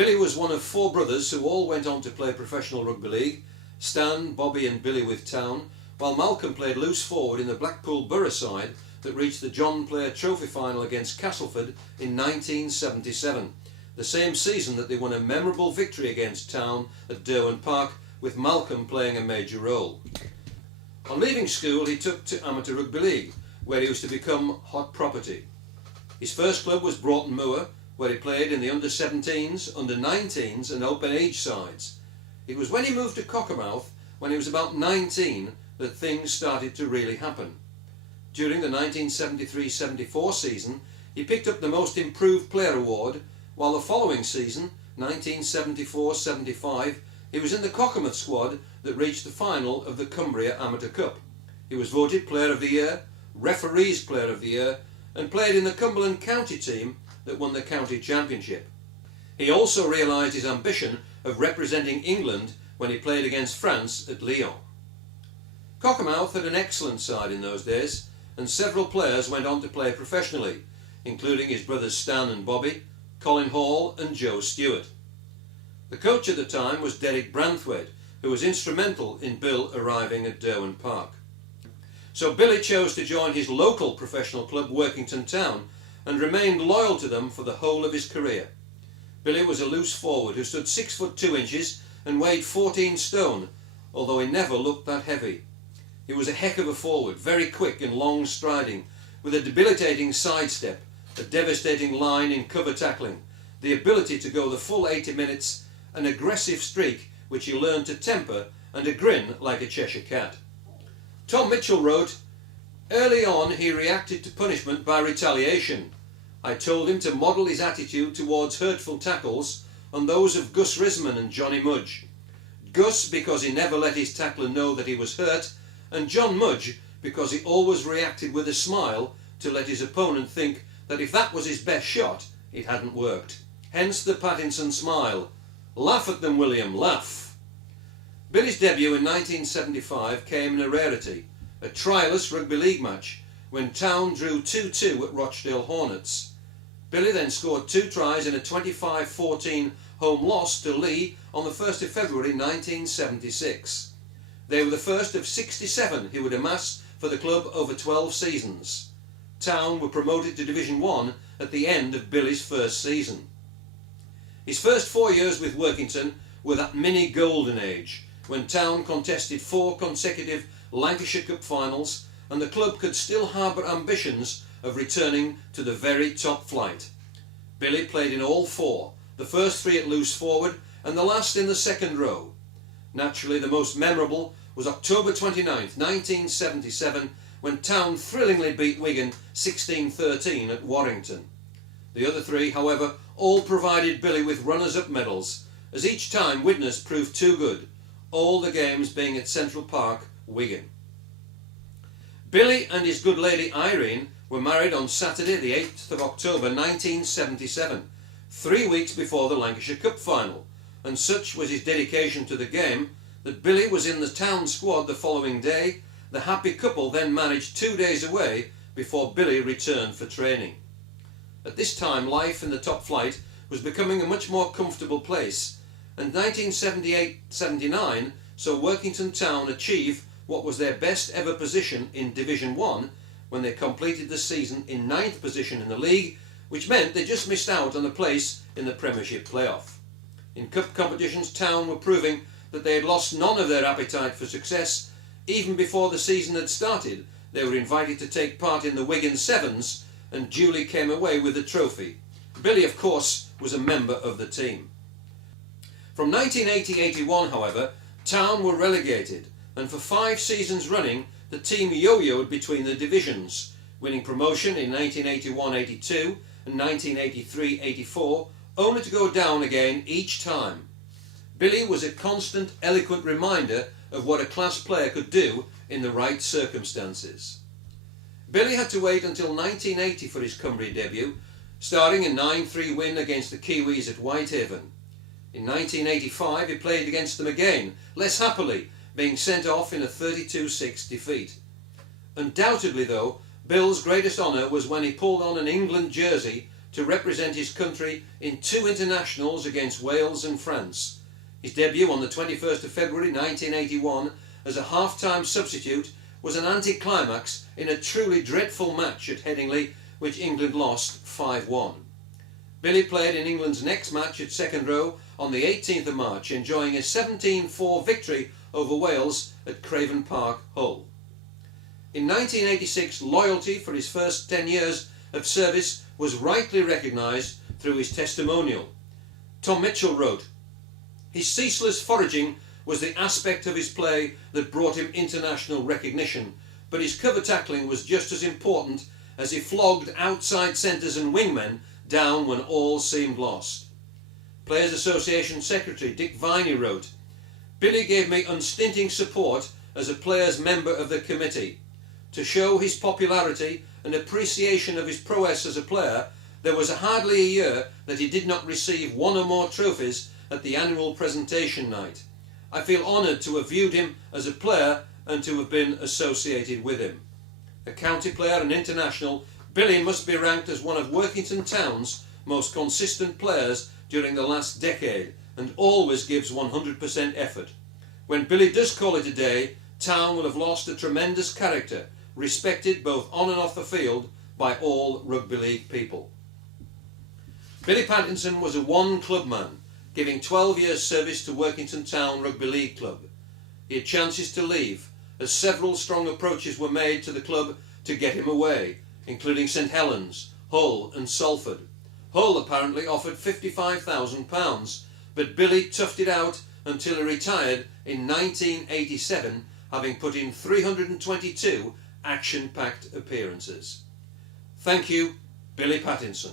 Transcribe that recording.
Billy was one of four brothers who all went on to play professional rugby league, Stan, Bobby and Billy with Town, while Malcolm played loose forward in the Blackpool Borough side that reached the John Player Trophy final against Castleford in 1977, the same season that they won a memorable victory against Town at Derwent Park, with Malcolm playing a major role. On leaving school he took to amateur rugby league, where he was to become hot property. His first club was Broughton Moor, where he played in the under-17s, under-19s and open age sides. It was when he moved to Cockermouth, when he was about 19, that things started to really happen. During the 1973-74 season, he picked up the Most Improved Player award, while the following season, 1974-75, he was in the Cockermouth squad that reached the final of the Cumbria Amateur Cup. He was voted Player of the Year, Referees Player of the Year, and played in the Cumberland County team that won the county championship. He also realised his ambition of representing England when he played against France at Lyon. Cockermouth had an excellent side in those days, and several players went on to play professionally, including his brothers Stan and Bobby, Colin Hall and Joe Stewart. The coach at the time was Derek Branthwaite, who was instrumental in Bill arriving at Derwent Park. So Billy chose to join his local professional club Workington Town and remained loyal to them for the whole of his career. Billy was a loose forward who stood 6 foot 2 inches and weighed 14 stone, although he never looked that heavy. He was a heck of a forward, very quick and long striding, with a debilitating sidestep, a devastating line in cover tackling, the ability to go the full 80 minutes, an aggressive streak which he learned to temper, and a grin like a Cheshire cat. Tom Mitchell wrote, "Early on he reacted to punishment by retaliation. I told him to model his attitude towards hurtful tackles on those of Gus Risman and Johnny Mudge. Gus because he never let his tackler know that he was hurt, and John Mudge because he always reacted with a smile to let his opponent think that if that was his best shot, it hadn't worked. Hence the Pattinson smile. Laugh at them, William, laugh." Billy's debut in 1975 came in a rarity, a trialless rugby league match, when Town drew 2-2 at Rochdale Hornets. Billy then scored 2 tries in a 25-14 home loss to Lee on the 1st of February 1976. They were the first of 67 he would amass for the club over 12 seasons. Town were promoted to Division 1 at the end of Billy's first season. His first 4 years with Workington were that mini golden age, when Town contested 4 consecutive Lancashire Cup finals, and the club could still harbour ambitions of returning to the very top flight. Billy played in all 4, the first 3 at loose forward and the last in the second row. Naturally, the most memorable was October 29th, 1977, when Town thrillingly beat Wigan 16-13 at Warrington. The other 3, however, all provided Billy with runners-up medals, as each time Widnes proved too good, all the games being at Central Park, Wigan. Billy and his good lady Irene were married on Saturday the 8th of October 1977, 3 weeks before the Lancashire Cup final, and such was his dedication to the game that Billy was in the Town squad the following day. The happy couple then managed 2 days away before Billy returned for training. At this time, life in the top flight was becoming a much more comfortable place, and 1978-79 saw Workington Town achieve what was their best ever position in Division 1 when they completed the season in 9th position in the league, which meant they just missed out on a place in the Premiership playoff. In cup competitions, Town were proving that they had lost none of their appetite for success. Even before the season had started, they were invited to take part in the Wigan Sevens and duly came away with the trophy. Billy, of course, was a member of the team. From 1980-81, however, Town were relegated, and for 5 seasons running the team yo-yoed between the divisions, winning promotion in 1981-82 and 1983-84, only to go down again each time. Billy was a constant, eloquent reminder of what a class player could do in the right circumstances. Billy had to wait until 1980 for his Cumbria debut, starting a 9-3 win against the Kiwis at Whitehaven. In 1985 he played against them again, less happily, being sent off in a 32-6 defeat. Undoubtedly though, Bill's greatest honour was when he pulled on an England jersey to represent his country in 2 internationals against Wales and France. His debut on the 21st of February 1981 as a half-time substitute was an anticlimax in a truly dreadful match at Headingley, which England lost 5-1. Billy played in England's next match at second row on the 18th of March, enjoying a 17-4 victory over Wales at Craven Park, Hull. In 1986, loyalty for his first 10 years of service was rightly recognised through his testimonial. Tom Mitchell wrote, "His ceaseless foraging was the aspect of his play that brought him international recognition, but his cover tackling was just as important as he flogged outside centres and wingmen down when all seemed lost." Players Association Secretary Dick Viney wrote, "Billy gave me unstinting support as a players' member of the committee. To show his popularity and appreciation of his prowess as a player, there was hardly a year that he did not receive 1 or more trophies at the annual presentation night. I feel honoured to have viewed him as a player and to have been associated with him." A county player and international, Billy must be ranked as one of Workington Town's most consistent players during the last decade and always gives 100% effort. When Billy does call it a day, Town will have lost a tremendous character, respected both on and off the field by all rugby league people. Billy Pattinson was a one-club man, giving 12 years service to Workington Town Rugby League Club. He had chances to leave, as several strong approaches were made to the club to get him away, including St Helens, Hull and Salford. Hull apparently offered £55,000, but Billy toughed it out until he retired in 1987, having put in 322 action-packed appearances. Thank you, Billy Pattinson.